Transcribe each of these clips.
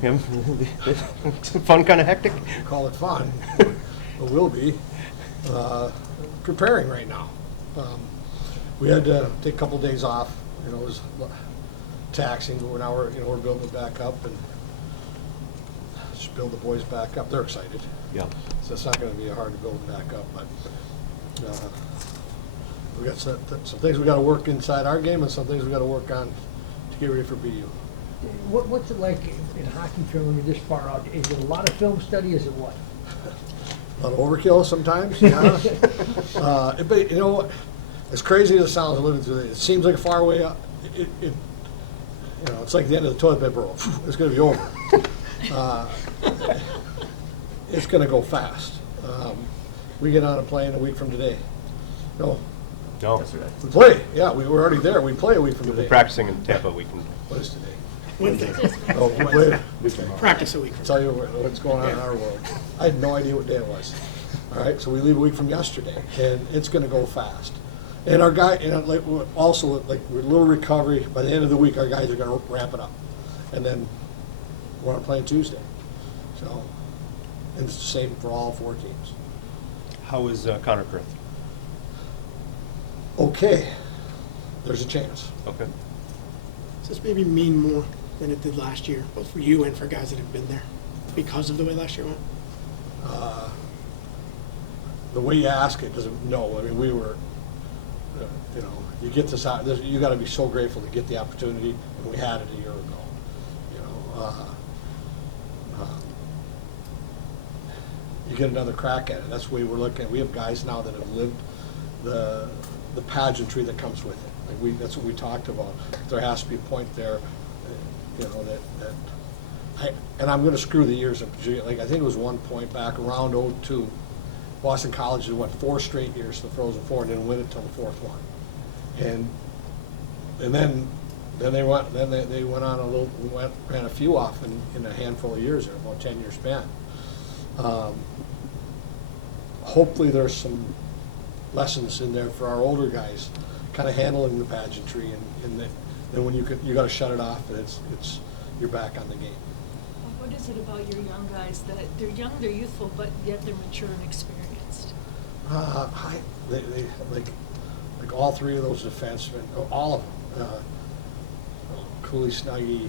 Him? Fun, kind of hectic? Call it fun, but will be. Preparing right now. We had to take a couple days off. It was taxing, but now we're building it back up and just build the boys back up. They're excited. Yeah. So it's not going to be hard to build them back up, but we got some things we got to work inside our game and some things we got to work on to get ready for BU. What's it like in hockey film when you're this far out? Is it a lot of film study? Is it what? A lot of overkill sometimes, yeah. But as crazy as it sounds, living through it seems like a far way up. It's like the end of the toilet paper roll. It's going to be over. It's going to go fast. We get on a plane a week from today. No. We play. Yeah, we were already there. We play a week from today. We're practicing in Tampa. We can. What is today? Wednesday. Oh, we play. Practice a week. Tell you what's going on in our world. I had no idea what day it was. All right, so we leave a week from yesterday, and it's going to go fast. And our guy, also with a little recovery. By the end of the week, our guys are going to ramp it up, and then we're on playing Tuesday. So, and it's the same for all 4 teams. How is Connor Kurth? Okay, there's a chance. Okay. Does this maybe mean more than it did last year, both for you and for guys that have been there, because of the way last year went? The way you ask it doesn't. No, I mean we were. You get this out. You got to be so grateful to get the opportunity, and we had it a year ago. You get another crack at it. That's the way we're looking at. We have guys now that have lived the pageantry that comes with it. That's what we talked about. There has to be a point there, and I'm going to screw the years up. I think it was one point back around 2002. Boston College had went 4 straight years to the Frozen Four and didn't win it till the 4th one, and then they went on a little ran a few off in a handful of years, about 10-year span. Hopefully there's some lessons in there for our older guys, kind of handling the pageantry, and then when you got to shut it off, and it's you're back on the game. What is it about your young guys that they're young, they're youthful, but yet they're mature and experienced? They like all 3 of those defensemen, all of them, Cooley, Snuggie,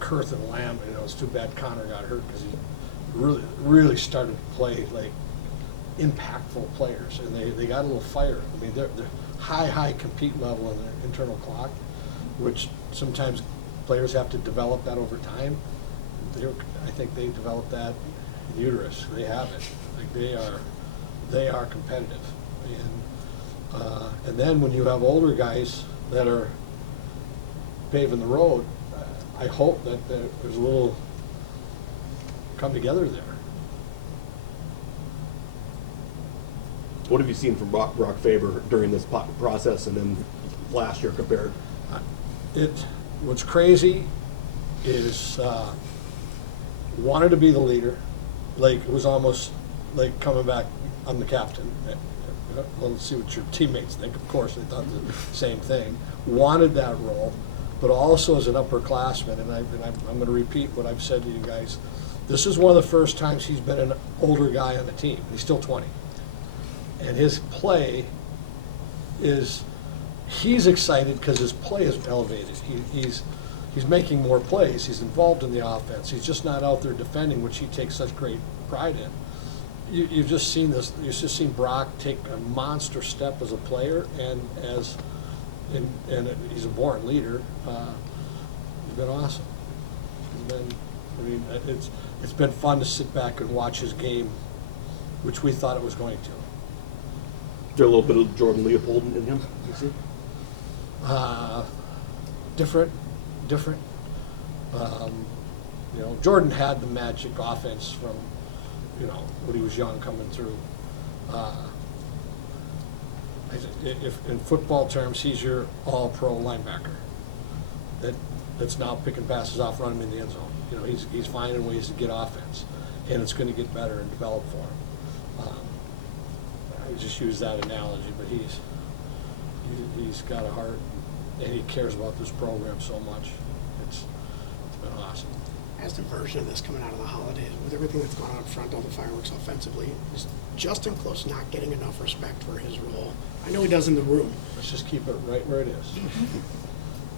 Kurth, and Lamb. It's too bad Connor got hurt because he really started to play like impactful players, and they got a little fire. I mean, they're high compete level in their internal clock, which sometimes players have to develop that over time. I think they developed that in uterus. They have it. Like they are competitive, and then when you have older guys that are paving the road, I hope that there's a little come together there. What have you seen from Brock Faber during this process and then last year compared? What's crazy is wanted to be the leader. Like, it was almost like coming back, I'm the captain. Well, let's see what your teammates think. Of course, they thought the same thing. Wanted that role, but also as an upperclassman, and I'm going to repeat what I've said to you guys. This is one of the first times he's been an older guy on the team. He's still 20. And his play is, he's excited because his play is elevated. He's making more plays. He's involved in the offense. He's just not out there defending, which he takes such great pride in. You've just seen this. You've just seen Brock take a monster step as a player, and he's a born leader. He's been awesome. It's been fun to sit back and watch his game, which we thought it was going to. Is there a little bit of Jordan Leopold in him, you see? Different. Jordan had the magic offense from, when he was young coming through. If in football terms, he's your all-pro linebacker that's now picking passes off, running in the end zone. He's finding ways to get offense, and it's going to get better and develop for him. I just use that analogy, but he's got a heart, and he cares about this program so much. It's been awesome. As the version of this coming out of the holidays, with everything that's gone on up front, all the fireworks offensively, is Justin Close not getting enough respect for his role? I know he does in the room. Let's just keep it right where it is.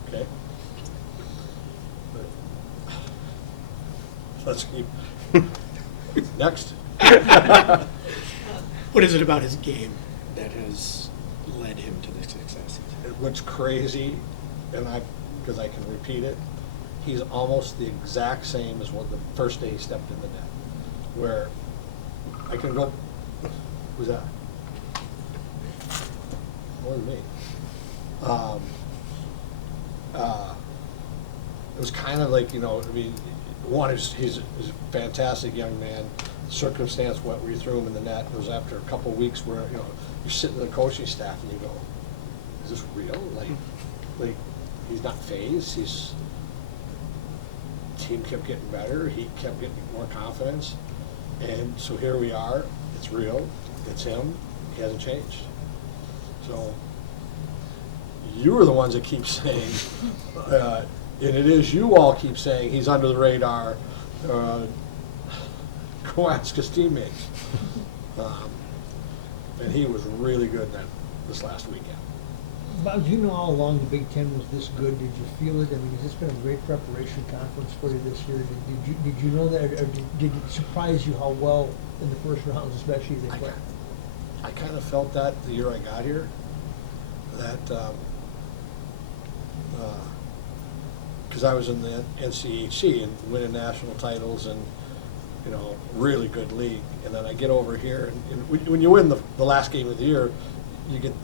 Okay? But let's keep, next. What is it about his game that has led him to the success? What's crazy, and because I can repeat it, he's almost the exact same as what the first day he stepped in the net. Where I can go, who's that? It wasn't me. It was kind of like, I mean, he's a fantastic young man. Circumstance where you threw him in the net. It was after a couple of weeks where, you're sitting in the coaching staff and you go, is this real? Like he's not phased. Team kept getting better. He kept getting more confidence. And so here we are. It's real. It's him. He hasn't changed. So you are the ones that keep saying, and it is you all keep saying he's under the radar. Go ask his teammates. And he was really good this last weekend. Bob, do you know all along the Big Ten was this good? Did you feel it? I mean, has this been a great preparation conference for you this year? Did you know that, or did it surprise you how well in the first rounds, especially they played? I kind of felt that the year I got here, that because I was in the NCHC and winning national titles and really good league, and then I get over here and when you win the last game of the year, you get.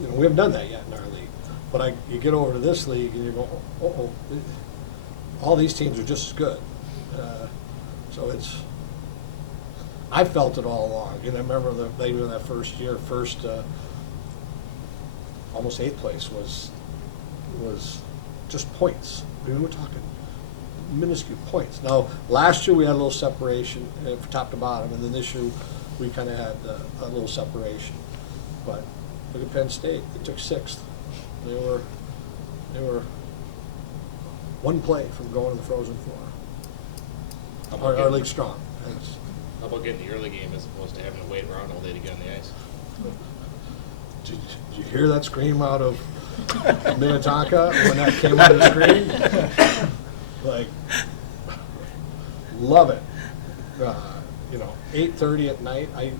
We haven't done that yet in our league, but you get over to this league and you go, all these teams are just as good. So I felt it all along. And I remember even that first year, almost 8th place was just points. I mean, we're talking minuscule points. Now, last year we had a little separation from top to bottom, and then this year we kind of had a little separation. But look at Penn State. They took 6th. They were one play from going to the Frozen Four. Our league's strong. How about getting the early game as opposed to having to wait around all day to get on the ice? Did you hear that scream out of Minnetonka when that came on the screen? Like, love it. 8:30 at night. If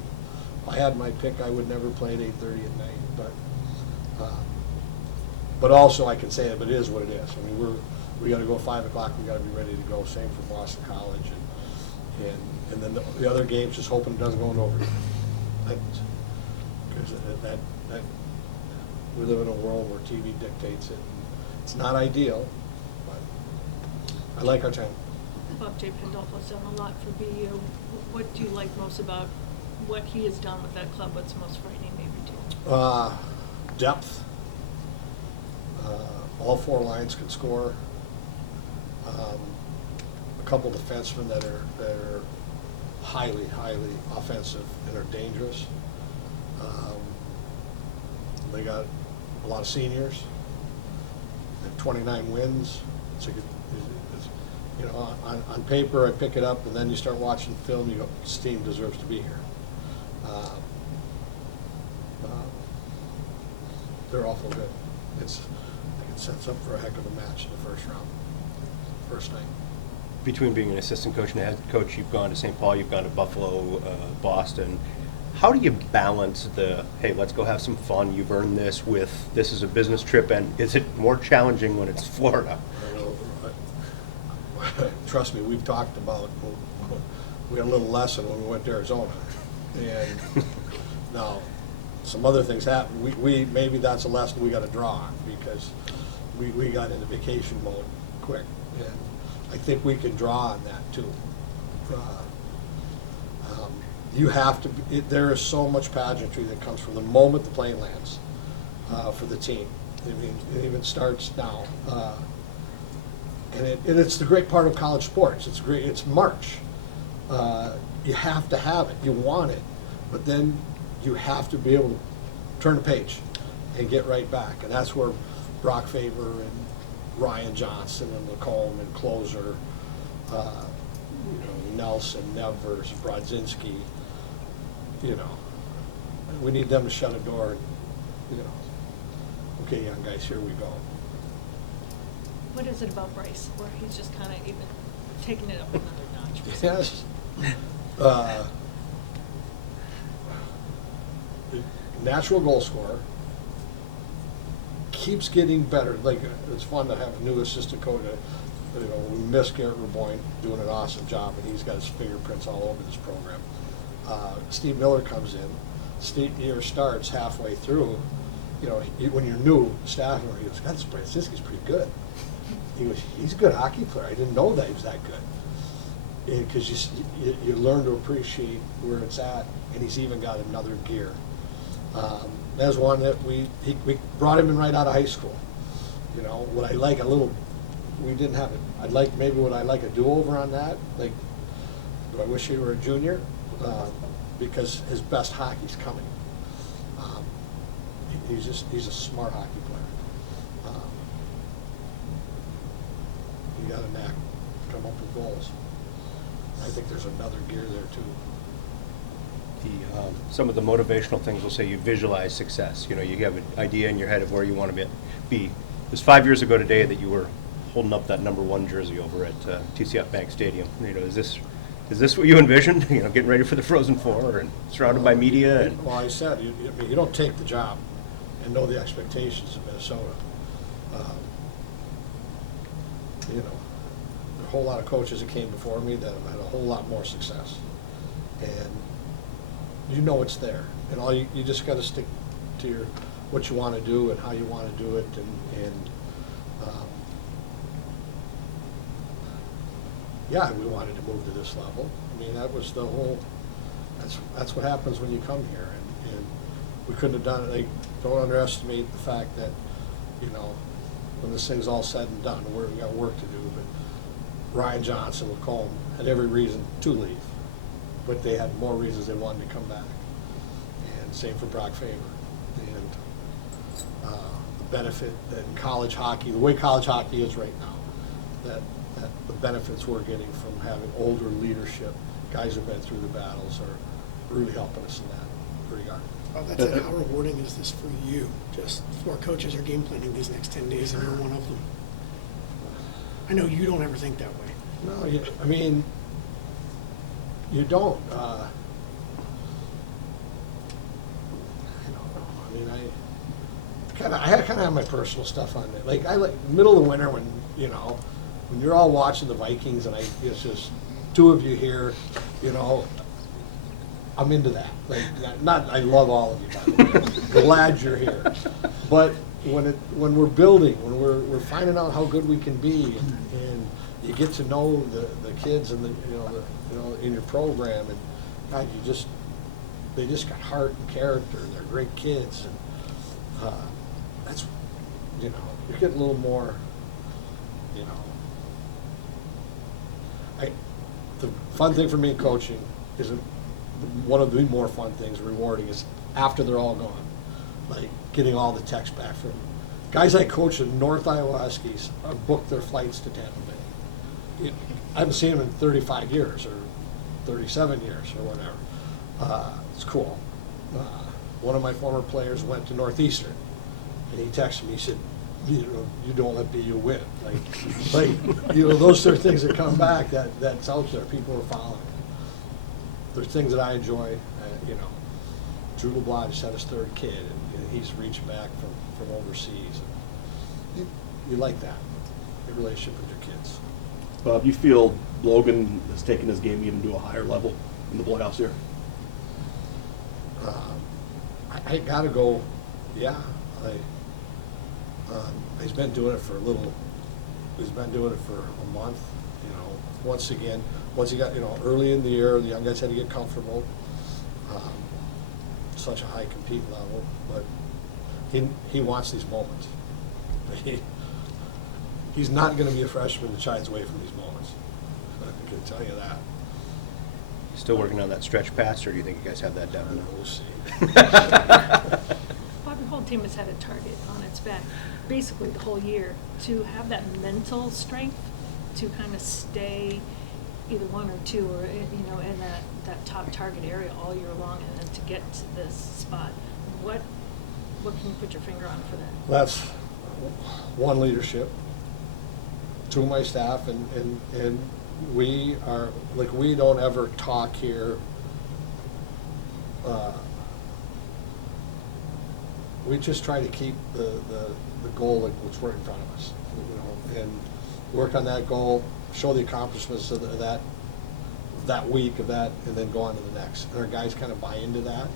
I had my pick, I would never play at 8:30 at night. But also I can say it, but it is what it is. I mean, we got to go 5 o'clock. We got to be ready to go. Same for Boston College, and then the other games, just hoping it doesn't go in overtime. Because that we live in a world where TV dictates it. It's not ideal, but I like our time. Bob J. Pandolfo's done a lot for BU. What do you like most about what he has done with that club? What's most frightening maybe to you? Depth. All 4 lines can score. A couple defensemen that are highly offensive and are dangerous. They got a lot of seniors. They have 29 wins. On paper, I pick it up, and then you start watching film. You go, this team deserves to be here. They're awful good. It sets up for a heck of a match in the first round, first night. Between being an assistant coach and a head coach, you've gone to St. Paul, you've gone to Buffalo, Boston. How do you balance hey, let's go have some fun, you've earned this, with this is a business trip, and is it more challenging when it's Florida? Trust me, we've talked about, we had a little lesson when we went to Arizona. And now, some other things happen. We maybe that's a lesson we got to draw on, because we got into vacation mode quick. And I think we can draw on that too. You have to, there is so much pageantry that comes from the moment the plane lands for the team. I mean, it even starts now. And it's the great part of college sports. It's March. You have to have it. You want it. But then you have to be able to turn the page and get right back. And that's where Brock Faber and Ryan Johnson and Lacombe and Closer Nelson, Nevers, Brodzinski, we need them to shut a door, okay, young guys, here we go. What is it about Bryce where he's just kind of even taking it up another notch? Yes. Natural goal scorer, keeps getting better. Like, it's fun to have a new assistant coach. We miss Garrett Raboyne doing an awesome job, and he's got his fingerprints all over this program. Steve Miller comes in. Steve year starts halfway through. When you're new staff member, he goes, "God, this Brodzinski's pretty good." He goes, "He's a good hockey player. I didn't know that he was that good." Because you learn to appreciate where it's at, and he's even got another gear. There's one that we brought him in right out of high school. Would I like a little? We didn't have it. Would I like a do-over on that? Like, do I wish he were a junior? Because his best hockey's coming. He's a smart hockey player. He got a knack to come up with goals. I think there's another gear there too. Some of the motivational things will say you visualize success. You have an idea in your head of where you want to be. It was 5 years ago today that you were holding up that #1 jersey over at TCF Bank Stadium. Is this what you envisioned? Getting ready for the Frozen Four and surrounded by media. And well, I said you don't take the job and know the expectations of Minnesota. There are a whole lot of coaches that came before me that have had a whole lot more success, and it's there, and all you just got to stick to what you want to do and how you want to do it, and yeah, we wanted to move to this level. That was the whole. That's what happens when you come here, and we couldn't have done it. Don't underestimate the fact that when this thing's all said and done, we got work to do. But Ryan Johnson with Colm had every reason to leave, but they had more reasons they wanted to come back. And same for Brock Faber. And the benefit that in college hockey, the way college hockey is right now, that the benefits we're getting from having older leadership, guys who've been through the battles, are really helping us in that regard. Well, that's it. How rewarding is this for you? Just 4 coaches are game planning these next 10 days, and you're one of them. I know you don't ever think that way. No, you don't. I don't know. I kind of have my personal stuff on it. Like, I like middle of the winter when you're all watching the Vikings, and it's just 2 of you here, I'm into that. Like, I love all of you, by the way. Glad you're here. But when we're building, when we're finding out how good we can be, and you get to know the kids and in your program, and God, they just got heart and character, and they're great kids, and that's you're getting a little more, the fun thing for me in coaching is one of the more fun things, rewarding, is after they're all gone, like getting all the texts back from guys I coach in North Iowa Huskies have booked their flights to Tampa Bay. I haven't seen them in 35 years or 37 years or whatever. It's cool. One of my former players went to Northeastern, and he texted me. He said, "You don't let BU win." Those are things that come back. That's out there. People are following. There's things that I enjoy. Drew LeBlanc just had his 3rd kid, and he's reaching back from overseas. You like that, your relationship with your kids. Bob, you feel Logan has taken his game even to a higher level in the playoffs here? I gotta go. Yeah, he's been doing it for a little. He's been doing it for a month. Once he got early in the year, the young guys had to get comfortable. Such a high compete level, but he wants these moments. He's not going to be a freshman that shies away from these moments. I can tell you that. Still working on that stretch pass, or do you think you guys have that down? We'll see. Bob, your whole team has had a target on its back basically the whole year. To have that mental strength to kind of stay either one or two, or, you know, in that top target area all year long, and then to get to this spot. What can you put your finger on for that? That's one, leadership, two, my staff, and we are, like, we don't ever talk here. We just try to keep the goal, like, what's right in front of us, you know, and work on that goal, show the accomplishments of that week of that, and then go on to the next. And our guys kind of buy into that.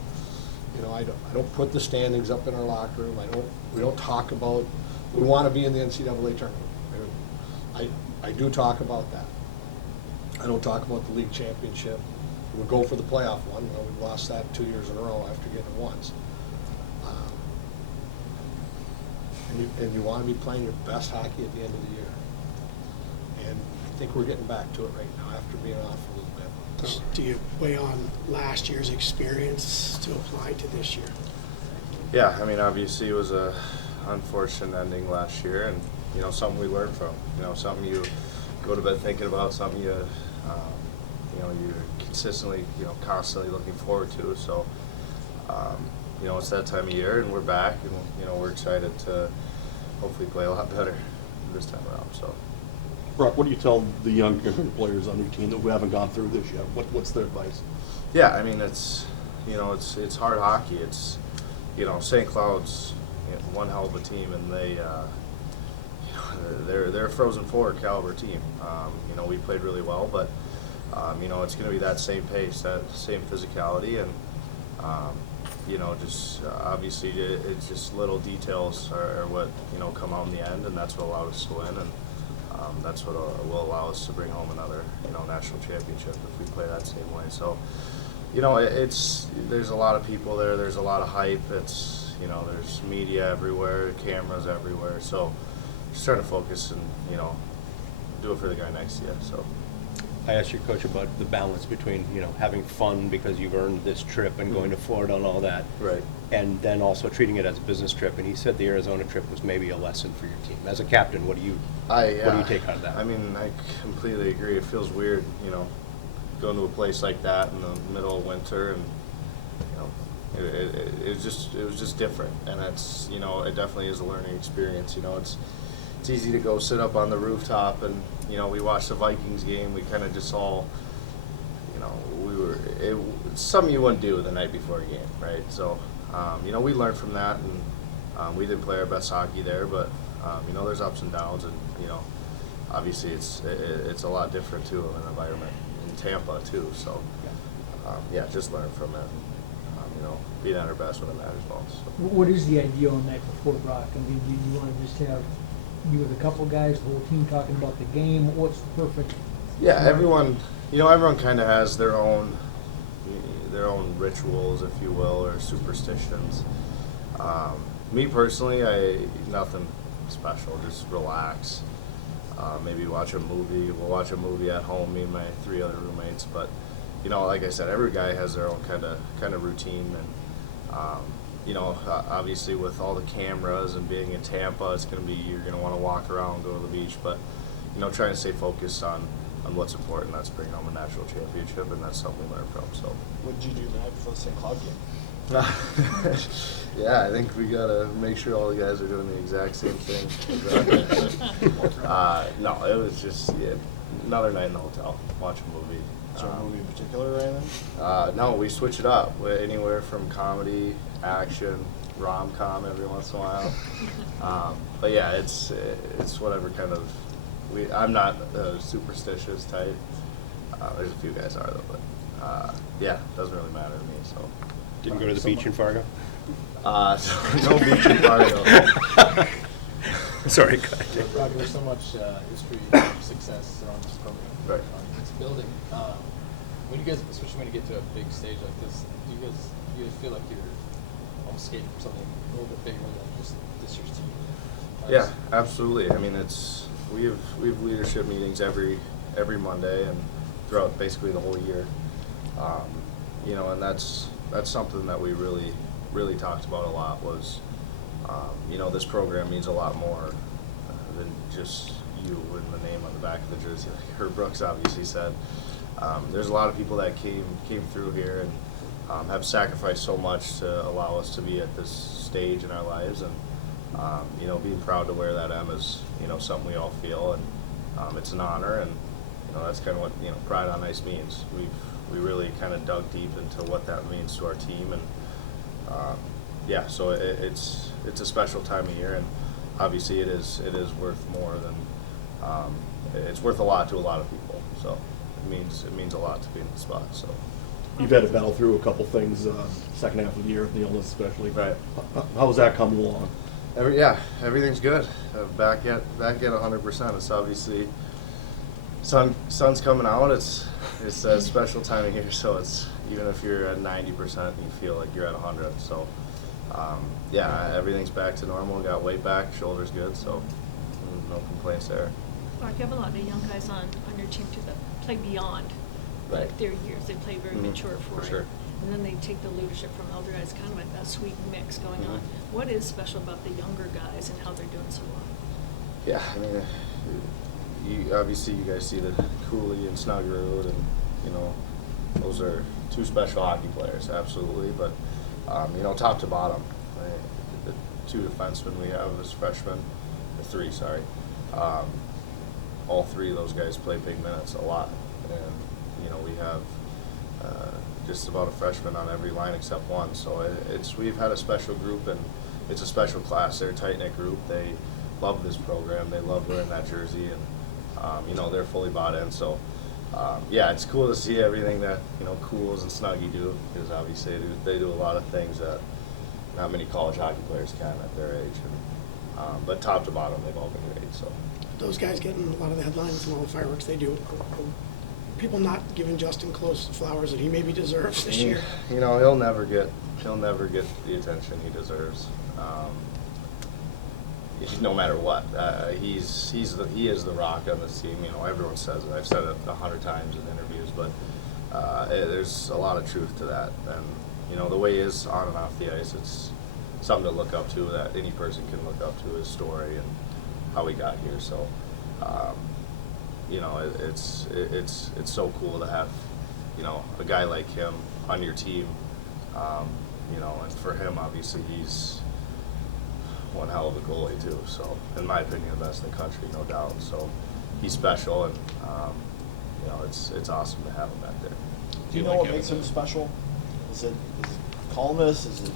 You know, I don't put the standings up in our locker room. We don't talk about, we want to be in the NCAA tournament. I do talk about that. I don't talk about the league championship. We go for the playoff one. You know, we've lost that 2 years in a row after getting it once. And you want to be playing your best hockey at the end of the year. And I think we're getting back to it right now after being off a little bit. Do you weigh on last year's experience to apply to this year? Yeah, I mean, obviously it was a unfortunate ending last year, and you know, something we learned from. You know, something you go to bed thinking about, something you know, you're consistently, you know, constantly looking forward to. So, you know, it's that time of year, and we're back, and you know, we're excited to hopefully play a lot better this time around. So. Brock, what do you tell the younger players on your team that we haven't gone through this yet? What's their advice? Yeah, I mean, it's, you know, it's hard hockey. It's, you know, St. Cloud's, you know, one hell of a team, and they, you know, they're a Frozen Four caliber team. You know, we played really well, but you know, it's going to be that same pace, that same physicality, and you know, just obviously it's just little details are what, you know, come out in the end, and that's what allowed us to win, and that's what will allow us to bring home another, you know, national championship if we play that same way. So, you know, there's a lot of people there. There's a lot of hype. It's, you know, there's media everywhere, cameras everywhere. So, just trying to focus and, you know, do it for the guy next to you. So. I asked your coach about the balance between, you know, having fun because you've earned this trip and going to Florida and all that. Right. And then also treating it as a business trip. And he said the Arizona trip was maybe a lesson for your team. As a captain, what do you take out of that? I mean, I completely agree. It feels weird, you know, going to a place like that in the middle of winter, and you know, it was just different. And it's, you know, it definitely is a learning experience. You know, it's easy to go sit up on the rooftop and, you know, we watched the Vikings game. We kind of just all, you know, it's something you wouldn't do the night before a game, right? So, you know, we learned from that, and we didn't play our best hockey there, but, you know, there's ups and downs, and, you know, obviously it's a lot different, too, of an environment in Tampa, too. So, yeah, just learn from it. You know, being at our best when it matters most. So. What is the ideal night before Brock? I mean, do you want to just have you with a couple guys, the whole team talking about the game? What's the perfect? Yeah, everyone kind of has their own rituals, if you will, or superstitions. Me personally, nothing special, just relax. Maybe watch a movie. We'll watch a movie at home, me and my 3 other roommates. But, you know, like I said, every guy has their own kind of routine, and you know, obviously with all the cameras and being in Tampa, you're going to want to walk around, go to the beach, but, you know, trying to stay focused on what's important. That's bringing home a national championship, and that's something we learn from. So. What did you do the night before the St. Cloud game? Yeah, I think we got to make sure all the guys are doing the exact same thing. No, it was just another night in the hotel, watch a movie. Is there a movie in particular or anything? No, we switch it up. Anywhere from comedy, action, rom-com every once in a while. But yeah, it's whatever kind of. I'm not a superstitious type. There's a few guys are though, but yeah, it doesn't really matter to me. So. Didn't go to the beach in Fargo? So no beach in Fargo. Sorry, go ahead. Roger, there's so much history and success around this program. Right. It's building. When you guys, especially when you get to a big stage like this, do you guys feel like you're almost skating for something a little bit bigger than just this year's team? Yeah, absolutely. I mean, we have leadership meetings every Monday and throughout basically the whole year. You know, and that's something that we really talked about a lot was, you know, this program means a lot more than just, you and the name on the back of the jersey, like Herb Brooks obviously said. There's a lot of people that came through here and have sacrificed so much to allow us to be at this stage in our lives, and being proud to wear that M is something we all feel, and it's an honor, and that's kind of what pride on ice means. We really kind of dug deep into what that means to our team, and so it's a special time of year, and obviously it is worth more than it's worth a lot to a lot of people. So it means a lot to be in the spot. So You've had to battle through a couple things, second half of the year, the illness especially. Right. How's that coming along? Everything's good. Back at 100%. It's obviously sun's coming out. It's a special time of year. So it's even if you're at 90%, you feel like you're at 100. So everything's back to normal. Got weight back, shoulders good. So no complaints there. Mark, you have a lot of young guys on your team too that play beyond their years. They play very mature for it. Sure. And then they take the leadership from elder guys, kind of like that sweet mix going on. What is special about the younger guys and how they're doing so well? Yeah, I mean, obviously you guys see the Cooley and Snuggerud, and those are two special hockey players, absolutely. But top to bottom, the two defensemen we have as freshmen, the three, sorry. All three of those guys play big minutes a lot, and we have just about a freshman on every line except one. So we've had a special group, and it's a special class. They're a tight-knit group. They love this program. They love wearing that jersey, and they're fully bought in. So it's cool to see everything that Cools and Snuggy do, because obviously they do a lot of things that not many college hockey players can at their age. And, but top to bottom, they've all been great. So Those guys getting a lot of the headlines and all the fireworks they do. People not giving Justin Close the flowers that he maybe deserves this year. He'll never get the attention he deserves. No matter what, he is the rock on this team. Everyone says it. I've said it 100 times in interviews, but there's a lot of truth to that. And the way he is on and off the ice, it's something to look up to. That any person can look up to his story and how he got here. So. It's so cool to have, a guy like him on your team, and for him, obviously, he's one hell of a goalie too. So, in my opinion, the best in the country, no doubt. So, he's special, and it's awesome to have him back there. Do you know what makes him special? Is it calmness? Is it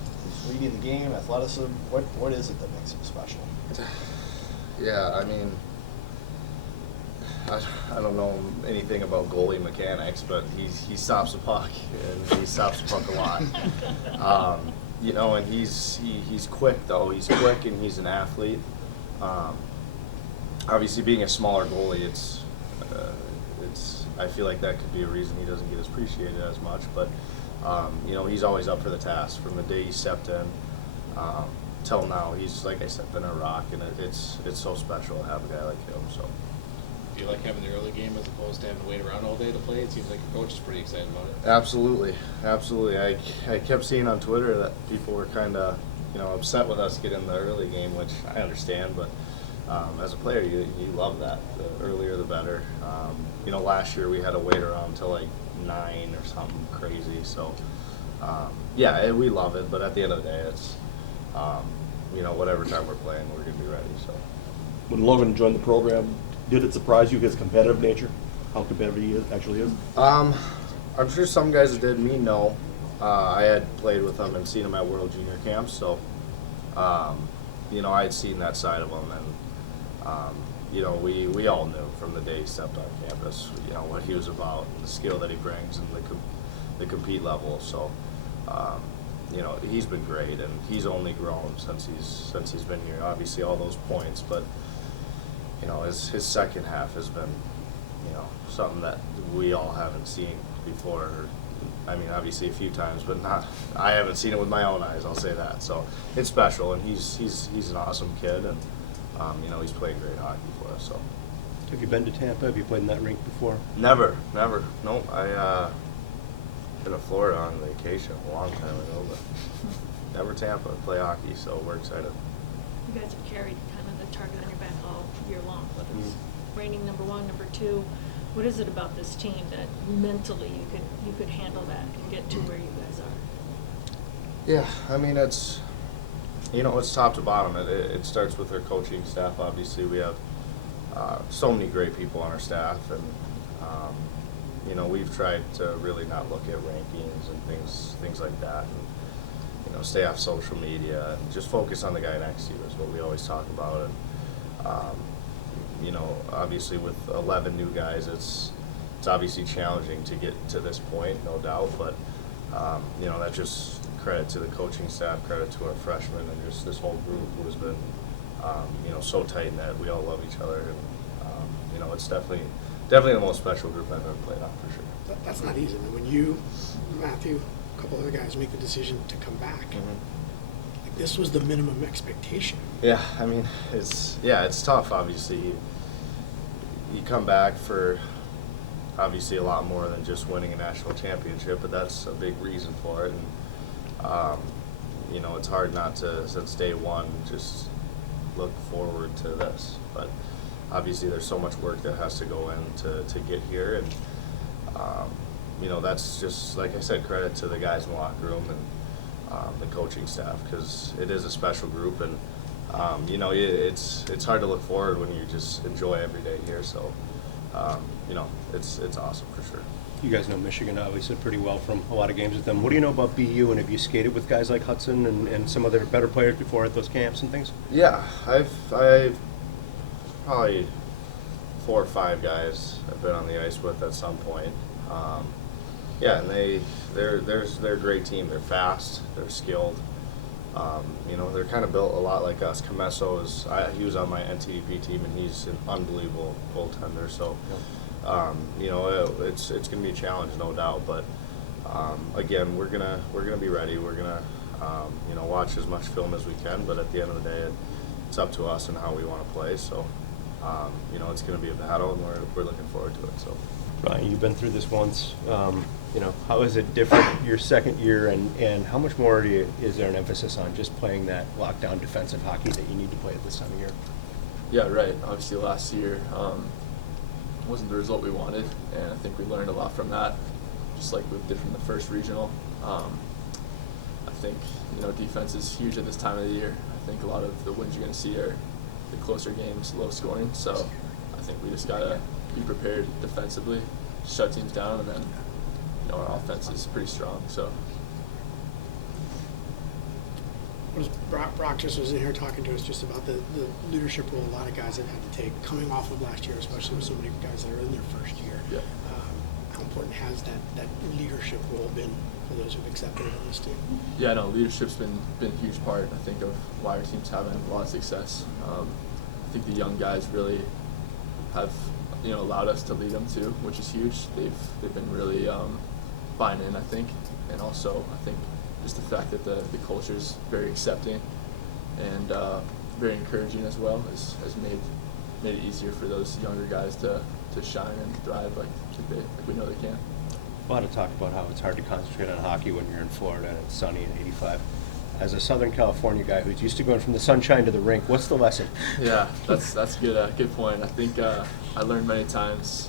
reading the game, athleticism? What is it that makes him special? Yeah, I mean, I don't know anything about goalie mechanics, but he stops the puck, and he stops the puck a lot. And he's quick though. He's quick, and he's an athlete. Obviously, being a smaller goalie, it's I feel like that could be a reason he doesn't get appreciated as much. But he's always up for the task from the day he stepped in till now. He's, like I said, been a rock, and it's so special to have a guy like him. So. Do you like having the early game as opposed to having to wait around all day to play? It seems like your coach is pretty excited about it. Absolutely. I kept seeing on Twitter that people were kind of, upset with us getting the early game, which I understand. But as a player, you love that. The earlier, the better. Last year we had to wait around until like 9 or something crazy. So we love it. But at the end of the day, it's whatever time we're playing, we're gonna be ready. So When Logan joined the program, did it surprise you his competitive nature? How competitive he actually is? I'm sure some guys that did. Me, no. I had played with him and seen him at World Junior Camps, so I had seen that side of him, and we all knew from the day he stepped on campus, what he was about, and the skill that he brings, and the compete level. So, he's been great, and he's only grown since he's been here. Obviously, all those points, but. His second half has been, something that we all haven't seen before. I mean, obviously a few times, but I haven't seen it with my own eyes, I'll say that. So it's special, and he's an awesome kid, and, he's playing great hockey for us. So. Have you been to Tampa? Have you played in that rink before? Never. Nope. I been to Florida on vacation a long time ago, but never Tampa. Play hockey, so we're excited. You guys have carried kind of the target on your back all year long, whether it's reigning number one, number two. What is it about this team that mentally you could handle that and get to where you guys are? Yeah, I mean, it's top to bottom. It starts with our coaching staff. Obviously, we have so many great people on our staff, and we've tried to really not look at rankings and things like that, and stay off social media and just focus on the guy next to you is what we always talk about. And obviously with 11 new guys, it's obviously challenging to get to this point, no doubt. But that's just credit to the coaching staff, credit to our freshmen, and just this whole group who has been so tight knit. We all love each other, and it's definitely the most special group I've ever played on, for sure. That's not easy. I mean, when you, Matthew, a couple other guys make the decision to come back, like this was the minimum expectation. Yeah, I mean, it's tough. Obviously, you come back for obviously a lot more than just winning a national championship, but that's a big reason for it. And it's hard not to, since day one, just look forward to this. But obviously, there's so much work that has to go in to get here, and that's just, like I said, credit to the guys in the locker room and the coaching staff, because it is a special group, and it's hard to look forward when you just enjoy every day here. So it's awesome for sure. You guys know Michigan obviously pretty well from a lot of games with them. What do you know about BU, and have you skated with guys like Hudson and some other better players before at those camps and things? Yeah, I've probably 4 or 5 guys I've been on the ice with at some point. And they're a great team. They're fast. They're skilled. They're kind of built a lot like us. Camesso he was on my NTDP team, and he's an unbelievable goaltender. So, it's going to be a challenge, no doubt. But again, we're gonna be ready. We're gonna watch as much film as we can. But at the end of the day, it's up to us and how we want to play. So, it's going to be a battle, and we're looking forward to it. So, Ryan, you've been through this once. How is it different your second year, and how much more is there an emphasis on just playing that lockdown defensive hockey that you need to play at this time of year? Yeah, right. Obviously, last year wasn't the result we wanted, and I think we learned a lot from that, just like we did from the first regional. I think defense is huge at this time of the year. I think a lot of the wins you're going to see are the closer games, low scoring. So I think we just gotta be prepared defensively, shut teams down, and then our offense is pretty strong. So. Brock just was in here talking to us just about the leadership role a lot of guys have had to take coming off of last year, especially with so many guys that are in their first year. Yeah. How important has that leadership role been for those who've accepted it on this team? Yeah, no, leadership's been a huge part, I think, of why our team's having a lot of success. I think the young guys really have allowed us to lead them too, which is huge. They've been really buying in, I think, and also I think just the fact that the culture is very accepting and very encouraging as well has made it easier for those younger guys to shine and thrive like we know they can. A lot of talk about how it's hard to concentrate on hockey when you're in Florida and it's sunny and 85. As a Southern California guy who's used to going from the sunshine to the rink, what's the lesson? Yeah, that's a good point. I think I learned many times.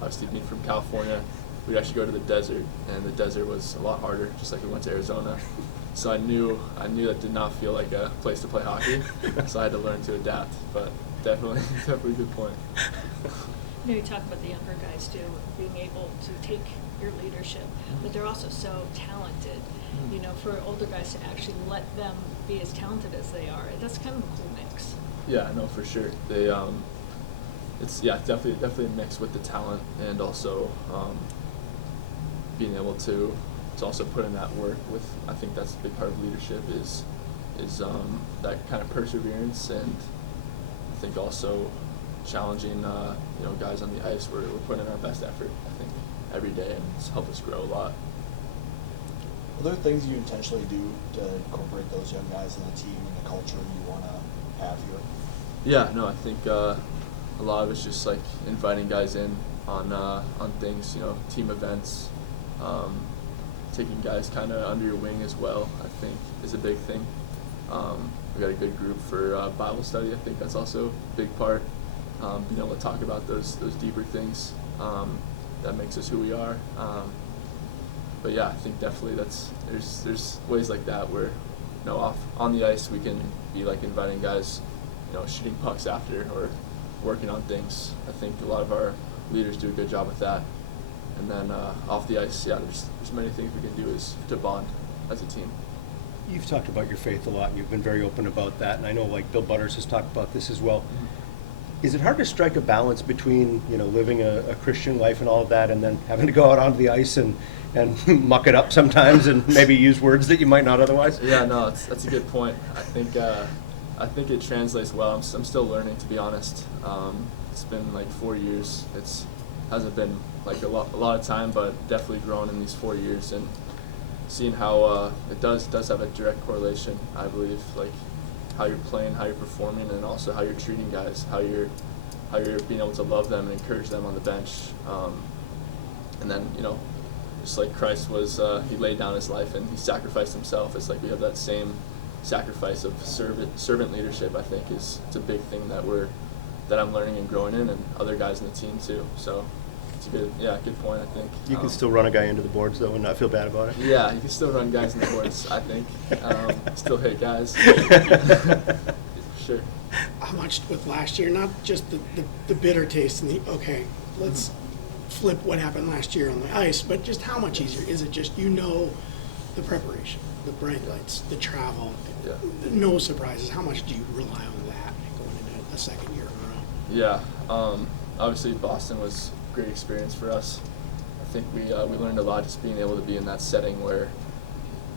Obviously, being from California, we'd actually go to the desert, and the desert was a lot harder, just like we went to Arizona. So I knew that did not feel like a place to play hockey. So I had to learn to adapt. But definitely a good point. You talk about the younger guys too, being able to take your leadership, but they're also so talented. For older guys to actually let them be as talented as they are, that's kind of a cool mix. Yeah, no, for sure. They, it's definitely a mix with the talent and also being able to also put in that work with. I think that's a big part of leadership is that kind of perseverance, and I think also challenging guys on the ice. We're putting in our best effort, I think, every day, and it's helped us grow a lot. Are there things you intentionally do to incorporate those young guys in the team and the culture you want to have here? Yeah, no, I think a lot of it's just like inviting guys in on things, team events, taking guys kind of under your wing as well, I think is a big thing. We got a good group for Bible study. I think that's also a big part. being able to talk about those deeper things that makes us who we are. But yeah, I think definitely there's ways like that where, off on the ice we can be like inviting guys, shooting pucks after or working on things. I think a lot of our leaders do a good job with that. And then off the ice, there's many things we can do is to bond as a team. You've talked about your faith a lot, and you've been very open about that, and I know like Bill Butters has talked about this as well. Is it hard to strike a balance between, living a Christian life and all of that, and then having to go out onto the ice and muck it up sometimes and maybe use words that you might not otherwise? Yeah, no, that's a good point. I think it translates well. I'm still learning, to be honest. It's been like 4 years. Hasn't been like a lot of time, but definitely grown in these 4 years, and seeing how it does have a direct correlation, I believe, like how you're playing, how you're performing, and also how you're treating guys, how you're being able to love them and encourage them on the bench. And then, just like Christ was, he laid down his life and he sacrificed himself. It's like we have that same sacrifice of servant leadership. I think it's a big thing that I'm learning and growing in, and other guys in the team too. So it's a good point, I think. You can still run a guy into the boards though and not feel bad about it? Yeah, you can still run guys in the boards, I think. Still hit guys. Sure. How much with last year, not just the bitter taste and let's flip what happened last year on the ice, but just how much easier is it? Just the preparation, the bright lights, the travel, no surprises. How much do you rely on that going into the second year in a row? Yeah, obviously Boston was a great experience for us. I think we learned a lot just being able to be in that setting where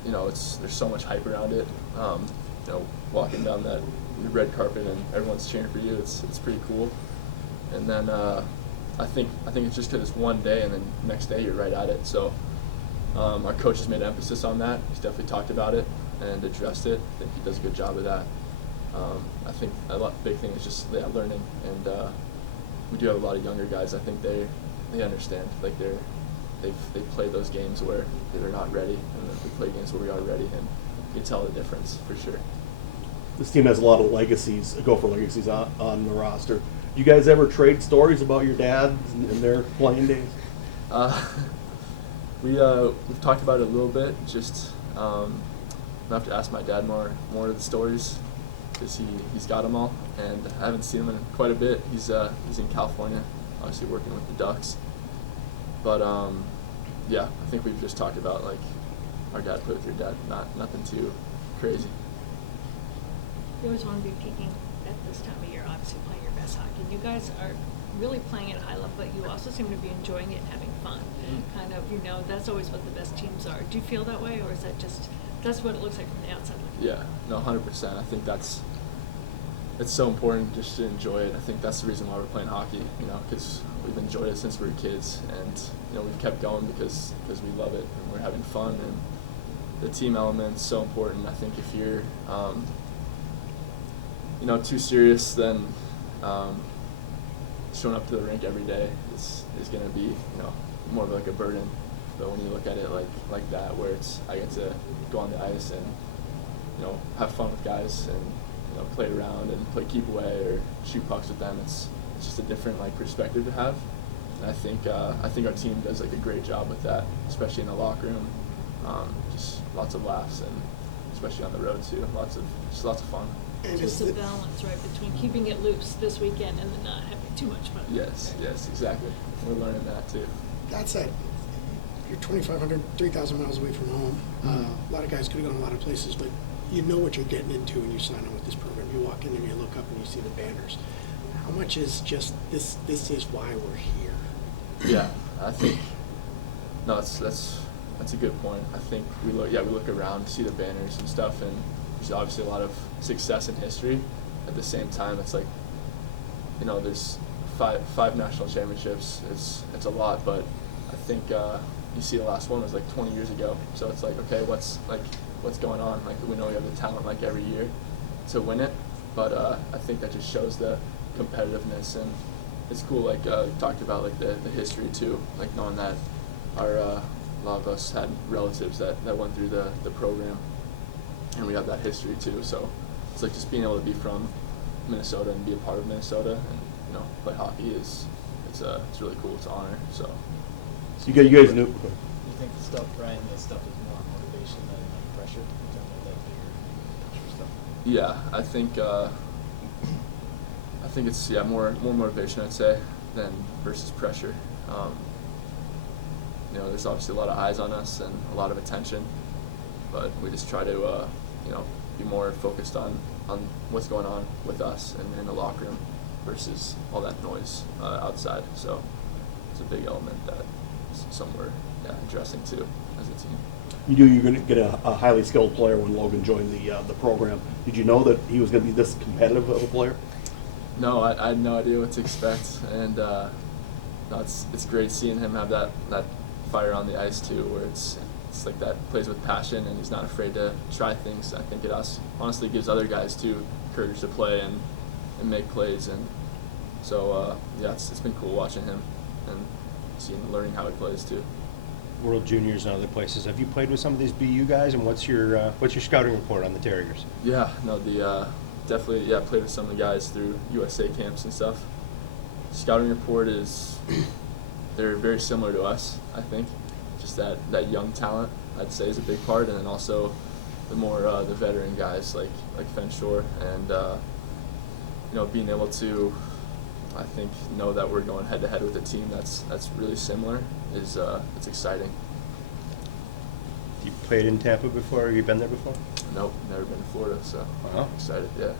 there's so much hype around it. Walking down the red carpet and everyone's cheering for you. It's pretty cool. And then I think it's just because it's one day and then the next day you're right at it. So our coach has made emphasis on that. He's definitely talked about it and addressed it. I think he does a good job of that. I think big thing is just learning, and we do have a lot of younger guys. I think they understand. Like they've played those games where they're not ready, and then we play games where we are ready, and you can tell the difference for sure. This team has a lot of legacies, Gopher legacies on the roster. Do you guys ever trade stories about your dads and their playing days? We've talked about it a little bit. Just I have to ask my dad more of the stories, because he's got them all, and I haven't seen him in quite a bit. He's in California, obviously working with the Ducks. But I think we've just talked about like our dad played with your dad, nothing too crazy. You always want to be peaking at this time of year, obviously playing your best hockey. You guys are really playing at a high level, but you also seem to be enjoying it and having fun. Kind of, that's always what the best teams are. Do you feel that way, or is that that's what it looks like from the outside? Yeah, no, 100%. I think it's so important just to enjoy it. I think that's the reason why we're playing hockey, because we've enjoyed it since we were kids, and we've kept going because we love it and we're having fun, and the team element's so important. I think if you're too serious, then showing up to the rink every day is going to be more of like a burden. But when you look at it like that, where I get to go on the ice and have fun with guys and play around and play keep away or shoot pucks with them, it's just a different perspective to have. And I think our team does a great job with that, especially in the locker room. Just lots of laughs, and especially on the road too. Lots of fun. And Just a balance, right, between keeping it loose this weekend and then not having too much fun. Yes, exactly. We're learning that too. That said, you're 2,500, 3,000 miles away from home. A lot of guys could have gone a lot of places, but you know what you're getting into when you sign on with this program. You walk in and you look up and you see the banners. How much is just this is why we're here? Yeah, I think that's a good point. I think we look around, see the banners and stuff, and there's obviously a lot of success in history. At the same time, it's like, there's five national championships. It's a lot, but I think you see the last one was 20 years ago. So it's like, okay, what's going on? We know we have the talent every year to win it, but I think that just shows the competitiveness, and it's cool. We talked about the history too, knowing that a lot of us had relatives that went through the program, and we have that history too. So it's just being able to be from Minnesota and be a part of Minnesota, and play hockey is it's really cool. It's an honor. So You guys knew. You think the stuff, Brian, that stuff is more motivation than like pressure? You talking about that bigger picture stuff? yeah, I think it's more motivation, I'd say, than versus pressure. There's obviously a lot of eyes on us and a lot of attention, but we just try to be more focused on what's going on with us and in the locker room versus all that noise outside. So it's a big element that some we're addressing too as a team. You knew you were going to get a highly skilled player when Logan joined the program. Did you know that he was going to be this competitive of a player? No, I had no idea what to expect, and it's great seeing him have that fire on the ice too, where it's like that, plays with passion and he's not afraid to try things. I think it honestly gives other guys too courage to play and make plays, and so it's been cool watching him and learning how he plays too. World Juniors and other places. Have you played with some of these BU guys, and what's your scouting report on the Terriers? Yeah, no, definitely played with some of the guys through USA camps and stuff. Scouting report is they're very similar to us, I think. Just that young talent, I'd say, is a big part, and then also the more the veteran guys like Fenshore, and being able to, I think, know that we're going head to head with a team that's really similar is it's exciting. You played in Tampa before? Have you been there before? Nope, never been to Florida, so Wow. excited. Yeah.